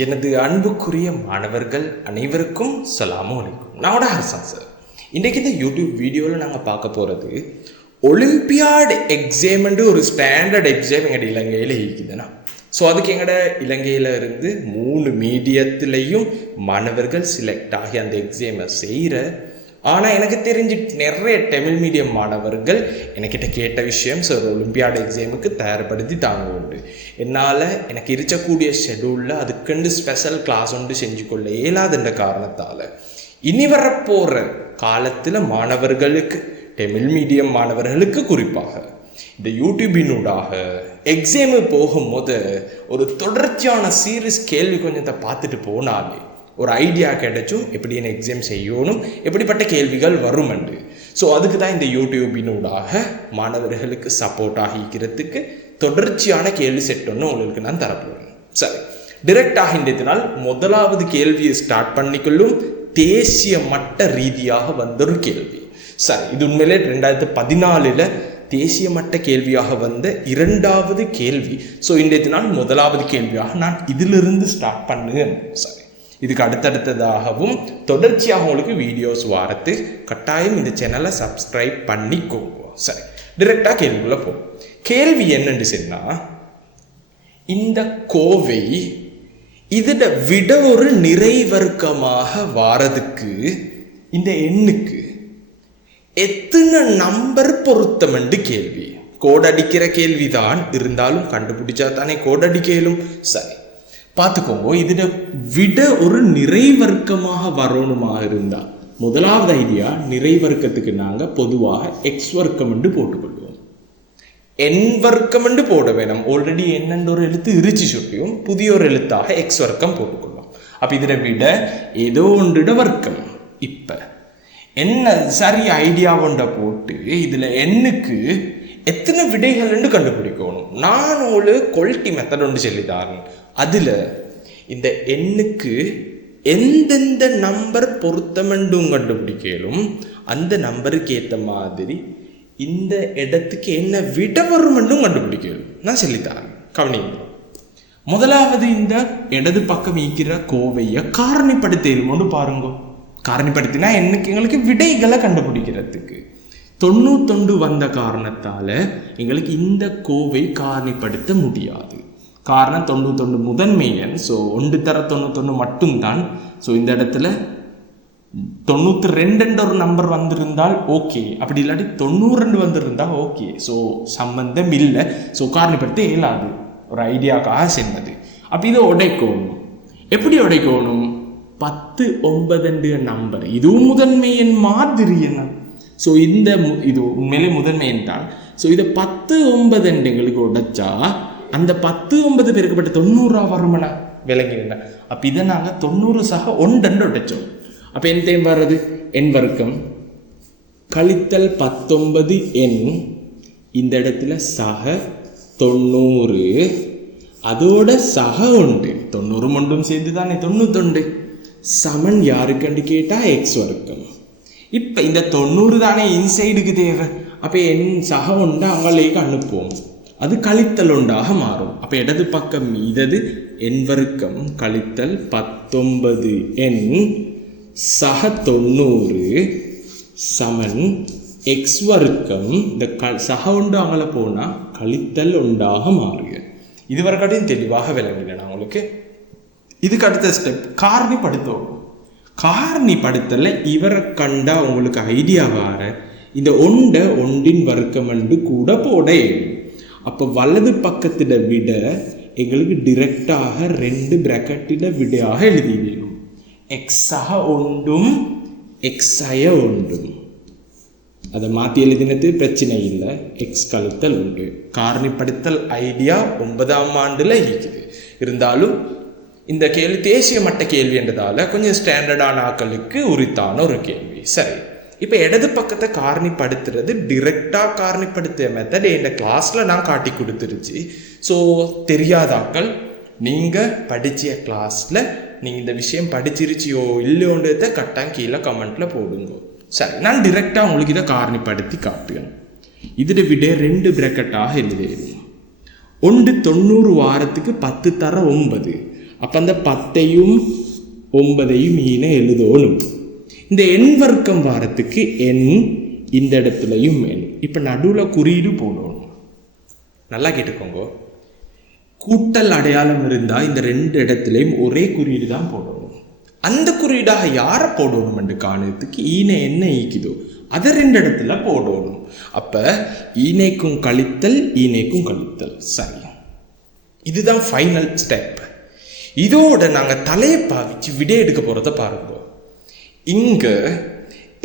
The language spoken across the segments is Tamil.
எனது அன்புக்குரிய மாணவர்கள் அனைவருக்கும் சலாமு அலைக்கும். நான் ஹர்சான் சார். இன்றைக்கு இந்த யூடியூப் வீடியோவில் நாங்கள் பார்க்க போகிறது ஒலிம்பியாட் எக்ஸாம்ன்ட்டு ஒரு ஸ்டாண்டர்ட் எக்ஸாம் எங்கள்ட இலங்கையில் இருக்குதுண்ணா. ஸோ அதுக்கு எங்கள்ட இலங்கையில் இருந்து 3 மீடியத்துலேயும் மாணவர்கள் செலக்ட் ஆகி அந்த எக்ஸாமை செய்கிற. ஆனால் எனக்கு தெரிஞ்சு நிறைய தமிழ் மீடியம் மாணவர்கள் என்கிட்ட கேட்ட விஷயம், சார் ஒலிம்பியாட் எக்ஸாமுக்கு தயார்படுத்தி தாங்க உண்டு, என்னால் எனக்கு இருக்கக்கூடிய ஷெடியூலில் அதுக்குண்டு ஸ்பெஷல் கிளாஸ் ஒன்று செஞ்சு கொள்ள இயலாதுன்ற காரணத்தால் இனி வரப்போகிற காலத்தில் மாணவர்களுக்கு, தமிழ் மீடியம் மாணவர்களுக்கு குறிப்பாக இந்த யூடியூபினூடாக எக்ஸாமு போகும்போது ஒரு தொடர்ச்சியான சீரியஸ் கேள்வி கொஞ்சத்தை பார்த்துட்டு போனாலே ஒரு ஐடியா கிடைச்சும் எப்படி என்ன எக்ஸாம் செய்யணும், எப்படிப்பட்ட கேள்விகள் வருமென்று. ஸோ அதுக்கு தான் இந்த யூடியூபினூடாக மாணவர்களுக்கு சப்போர்ட் ஆகிக்கிறதுக்கு தொடர்ச்சியான கேள்வி செட் ஒன்று உங்களுக்கு நான் தரப்போகிறேன். சரி, டிரெக்ட் ஆகின்றதுனால் முதலாவது கேள்வியை ஸ்டார்ட் பண்ணிக்கொள்ளும் தேசிய மட்ட ரீதியாக வந்த ஒரு கேள்வி. சரி, இது உண்மையிலே 2014 தேசிய மட்ட கேள்வியாக வந்த 2வது கேள்வி. ஸோ இன்றைய நாள் முதலாவது கேள்வியாக நான் இதிலிருந்து ஸ்டார்ட் பண்ணுவேன். சரி, இதுக்கு அடுத்தடுத்ததாகவும் தொடர்ச்சியாக உங்களுக்கு வீடியோஸ் வாரத்து கட்டாயம் இந்த சேனலை சப்ஸ்கிரைப் பண்ணிக்கோங்க. சரி, டிரெக்டாக கேள்விக்குள்ளே போ. கேள்வி என்னன்னு சொன்னால், இந்த கோவை இதோட விட ஒரு நிறைவர்க்கமாக வாரதுக்கு இந்த எண்ணுக்கு எத்தனை நம்பர் பொருத்தமென்று கேள்வி. கோடடிக்கிற கேள்விதான், இருந்தாலும் கண்டுபிடிச்சா தானே கோடடிக்கலும். சரி, பார்த்துக்கோங்க. இதோட விட ஒரு நிறைவர்க்கமாக வரணுமாக இருந்தால் முதலாவது ஐடியா, நிறைவர்க்கத்துக்கு நாங்கள் பொதுவாக எக்ஸ் வர்க்கம் என்று போட்டுக்கொள்வோம். என் வர்க்கம் என்று போட வேணும். ஆல்ரெடி என்னென்ற ஒரு எழுத்து இருச்சி சுட்டியும் புதிய ஒரு எழுத்தாக எக்ஸ் வர்க்கம் போட்டுக்கொள்வோம். அப்போ இதோட விட ஏதோ ஒன்றிட வர்க்கம். இப்போ என்ன சரி ஐடியா ஒன்றை போட்டு இதில் எண்ணுக்கு எத்தனை விடைகள்னு கண்டுபிடிக்கணும். நான் ஒரு குவாலிட்டி மெத்தட் ஒன்று சொல்லித்தாரேன். அதில் இந்த எண்ணுக்கு எந்தெந்த நம்பர் பொருத்தமெண்டும் கண்டுபிடிக்கலும், அந்த நம்பருக்கு ஏற்ற மாதிரி இந்த இடத்துக்கு என்ன விட வருமெண்டும் கண்டுபிடிக்கலும் நான் சொல்லித்தாரேன். கவனிங்க. முதலாவது இந்த இடது பக்கம் ஈக்கிற கோவையை காரணிப்படுத்தலுமோன்னு பாருங்க. காரணிப்படுத்தினா எங்களுக்கு விடைகளை கண்டுபிடிக்கிறதுக்கு 99 வந்த காரணத்தால் எங்களுக்கு இந்த கோவை காரணிப்படுத்த முடியாது. காரணம் 99 முதன்மை எண். ஸோ 1 தர 91 மட்டும்தான். ஸோ இந்த இடத்துல 92 ஒரு நம்பர் வந்திருந்தால் ஓகே, அப்படி இல்லாட்டி 92 வந்திருந்தால் ஓகே. ஸோ சம்பந்தம் இல்லை. ஸோ காரணிப்படுத்த இயலாது. ஒரு ஐடியாக்காக சென்றது. அப்போ இதை உடைக்கணும். எப்படி உடைக்கணும்? 10, 9 நம்பர் இதுவும் முதன்மை எண் மாதிரி என்ன. ஸோ இது உண்மையிலே முதன்மை எண் தான். ஸோ இதை 10, 9 எங்களுக்கு உடைச்சா அந்த 10, 9 பெருக்கப்பட்ட 90 வருமனா விளங்கினா. அப்போ இதை நாங்கள் 90 சக 1 உடைச்சோம். அப்போ என் டைம் வர்றது எண் வர்க்கம் கழித்தல் 19 எண், இந்த இடத்துல சக 90, அதோட சக 1, 90 ஒன்றும் சேர்ந்து தானே 91 சமன் யாருக்குன்னு கேட்டால் எக்ஸ் வர்க்கம். இப்போ இந்த 90 தானே இன்சைடுக்கு தேவை. அப்போ என் சக 1 அங்கேக்கு அனுப்புவோம், அது கழித்தல் 1 மாறும். அப்போ இடது பக்கம் மீதது என் வர்க்கம் கழித்தல் 19 எண் சக 90 சமன் எக்ஸ் வர்க்கம். இந்த சக 1 அங்கே போனால் கழித்தல் 1 மாறுங்க. இதுவரைக்காட்டையும் தெளிவாக விளங்கினேன் உங்களுக்கு. இதுக்கு அடுத்த ஸ்டெப் காரணிப்படுத்தும். காரணிப்படுத்தல இவரை கண்டா உங்களுக்கு ஐடியா வார இந்த 1 வர்க்கம் என்று கூட போட. அப்போ வலது பக்கத்திட விட எங்களுக்கு டிரெக்டாக 2 பிராக்கெட்டிட விடையாக எழுதி வேணும். எக்ஸாக 1 எக்ஸாய 1 அதை மாற்றி எழுதினது பிரச்சனை இல்லை. எக்ஸ் கழித்தல் 1 காரணிப்படுத்தல் ஐடியா 9ஆம் ஆண்டில் இருக்குது. இருந்தாலும் இந்த கேள்வி தேசிய மட்ட கேள்வி என்றதால கொஞ்சம் ஸ்டாண்டர்டான ஆக்களுக்கு உரித்தான ஒரு கேள்வி. சரி, இப்போ இடது பக்கத்தை காரணிப்படுத்துறது டிரெக்டாக காரணிப்படுத்த மெத்தட் இந்த கிளாஸில் நான் காட்டி கொடுத்துருச்சு. ஸோ தெரியாதாக்கள் நீங்கள் படித்த கிளாஸில் நீங்கள் இந்த விஷயம் படிச்சிருச்சியோ இல்லையோன்றதை கட்டாயம் கீழே கமெண்ட்டில் போடுங்க. சரி, நான் டிரெக்டாக உங்களுக்கு இதை காரணிப்படுத்தி காட்டுவேன். இதில் விட 2 பிராக்கெட்டாக எழுதிடுவோம். 1 90 வாரத்துக்கு 10 தர 9. அப்போ அந்த 10ஐயும் 9ஐயும் ஈன எழுதணும். இந்த எண் வர்க்கம் வாரத்துக்கு எண் இந்த இடத்துலையும் எண். இப்போ நடுவில் குறியீடு போடணும். நல்லா கேட்டுக்கோங்க. கூட்டல் அடையாளம் இருந்தால் இந்த 2 இடத்துலையும் ஒரே குறியீடு தான் போடணும். அந்த குறியீடாக யாரை போடணும் என்று காணுறதுக்கு ஈனை என்ன ஈக்குதோ அதை 2 இடத்துல போடணும். அப்போ ஈனைக்கும் கழித்தல் ஈனைக்கும் கழித்தல். சரி, இதுதான் ஃபைனல் ஸ்டெப். இதோட நாங்கள் தலையை பாவிச்சு விடை எடுக்க போகிறத பாருங்க. இங்கே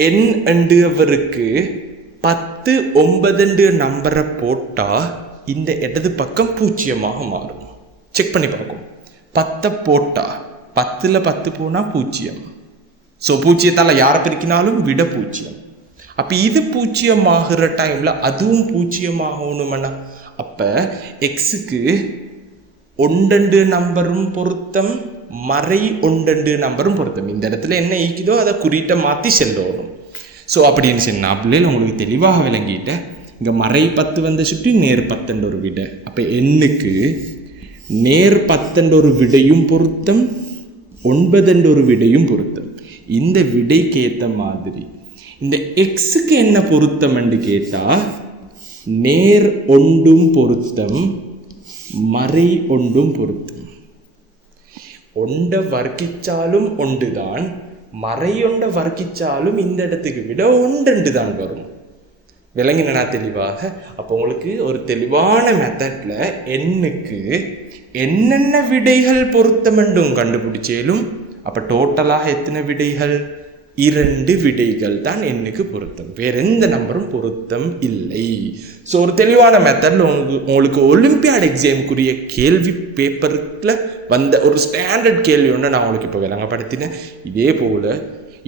என் அவருக்கு 10, 9 நம்பரை போட்டால் இந்த இடது பக்கம் 0 மாறும். செக் பண்ணி பார்க்கும். 10 போட்டால் 10ல் 10 போனால் 0. ஸோ 0தால் யாரை பிரிக்கினாலும் விட 0. அப்போ இது 0 ஆகிற டைமில் அதுவும் 0 ஆகணும்னா அப்போ எக்ஸுக்கு 9 நம்பரும் பொருத்தம், மறை 9 நம்பரும் பொருத்தம். இந்த இடத்துல என்ன ஈக்குதோ அதை குறியீட்டை மாற்றி செல்லணும். ஸோ அப்படின்னு சொன்னால் பிள்ளைகள் உங்களுக்கு தெளிவாக விளங்கிட்ட. இங்கே மறை 10 வந்து சுற்றி நேர் 10 ஒரு விடை. அப்போ எண்ணுக்கு நேர் 10 ஒரு விடையும் பொருத்தம், 9 ஒரு விடையும் பொருத்தம். இந்த விடைக்கு ஏற்ற மாதிரி இந்த எக்ஸுக்கு என்ன பொருத்தம் என்று கேட்டால் நேர் 1 பொருத்தம், மறை 1 பொருத்தம். 1 வர்க்கிச்சாலும் 1 தான், மறை 1 வர்க்கிச்சாலும் இந்த இடத்துக்கு விட 1 தான் வரும். விளங்கினா தெளிவாக? அப்போ உங்களுக்கு ஒரு தெளிவான மெத்தடில் எண்ணுக்கு என்னென்ன விடைகள் பொருத்தம் என்றும் கண்டுபிடிச்சாலும் அப்போ டோட்டலாக எத்தனை விடைகள்? 2 விடைகள் தான் எண்ணுக்கு பொருத்தம். வேற எந்த நம்பரும் பொருத்தம் இல்லை. ஸோ ஒரு தெளிவான மெத்தடில் உங்களுக்கு ஒலிம்பியாட் எக்ஸாமுக்குரிய கேள்வி பேப்பருக்குள்ள வந்த ஒரு ஸ்டாண்டர்ட் கேள்வி ஒன்று நான் உங்களுக்கு இப்போ விளங்கப்படுத்தினேன். இதே போல்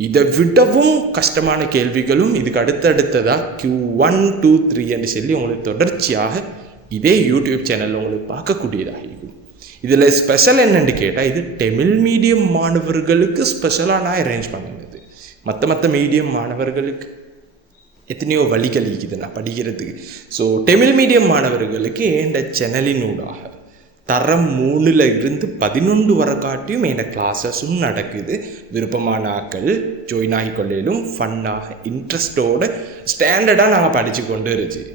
இதை விடவும் கஷ்டமான கேள்விகளும் இதுக்கு அடுத்ததாக Q1, 2, 3 என்று சொல்லி உங்களுக்கு தொடர்ச்சியாக இதே யூடியூப் சேனலில் உங்களுக்கு பார்க்கக்கூடியதாக இருக்கும். இதில் ஸ்பெஷல் என்னென்னு கேட்டால் இது தமிழ் மீடியம் மாணவர்களுக்கு ஸ்பெஷலாக நான் அரேஞ்ச் பண்ணினது. மற்ற மீடியம் மாணவர்களுக்கு எத்தனையோ வழிகள் இருக்குது நான் படிக்கிறதுக்கு. ஸோ தமிழ் மீடியம் மாணவர்களுக்கு இந்த சேனலினூடாக தரம் 3ல் இருந்து 11 வரை காட்டியும் என் கிளாஸஸும் நடக்குது. விருப்பமான ஆக்கள் ஜாயின் ஆகிக்கொள்ளையிலும் ஃபன்னாக இன்ட்ரெஸ்டோடு ஸ்டாண்டர்டாக நாங்கள் படித்து கொண்டு இருந்துச்சு.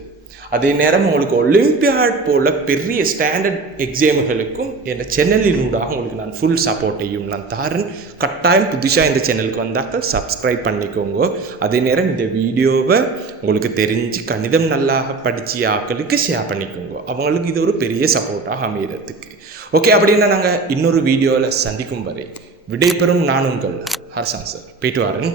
அதே நேரம் உங்களுக்கு ஒலிம்பியாட் போல் பெரிய ஸ்டாண்டர்ட் எக்ஸாமுகளுக்கும் என் சேனலினூடாக உங்களுக்கு நான் ஃபுல் சப்போர்ட்டையும் நான் தாரேன். கட்டாயம் புதுசாக இந்த சேனலுக்கு வந்தாக்கள் சப்ஸ்கிரைப் பண்ணிக்கோங்க. அதே நேரம் இந்த வீடியோவை உங்களுக்கு தெரிஞ்சு கணிதம் நல்லா படித்த ஆக்களுக்கு ஷேர் பண்ணிக்கோங்க. அவங்களுக்கு இது ஒரு பெரிய சப்போர்ட்டாக அமைகிறதுக்கு. ஓகே, அப்படின்னா நாங்கள் இன்னொரு வீடியோவில் சந்திக்கும் வரை விடைபெறும் நான் உங்கள் ஹர்ஷன் சார். போயிட்டு வரேன்.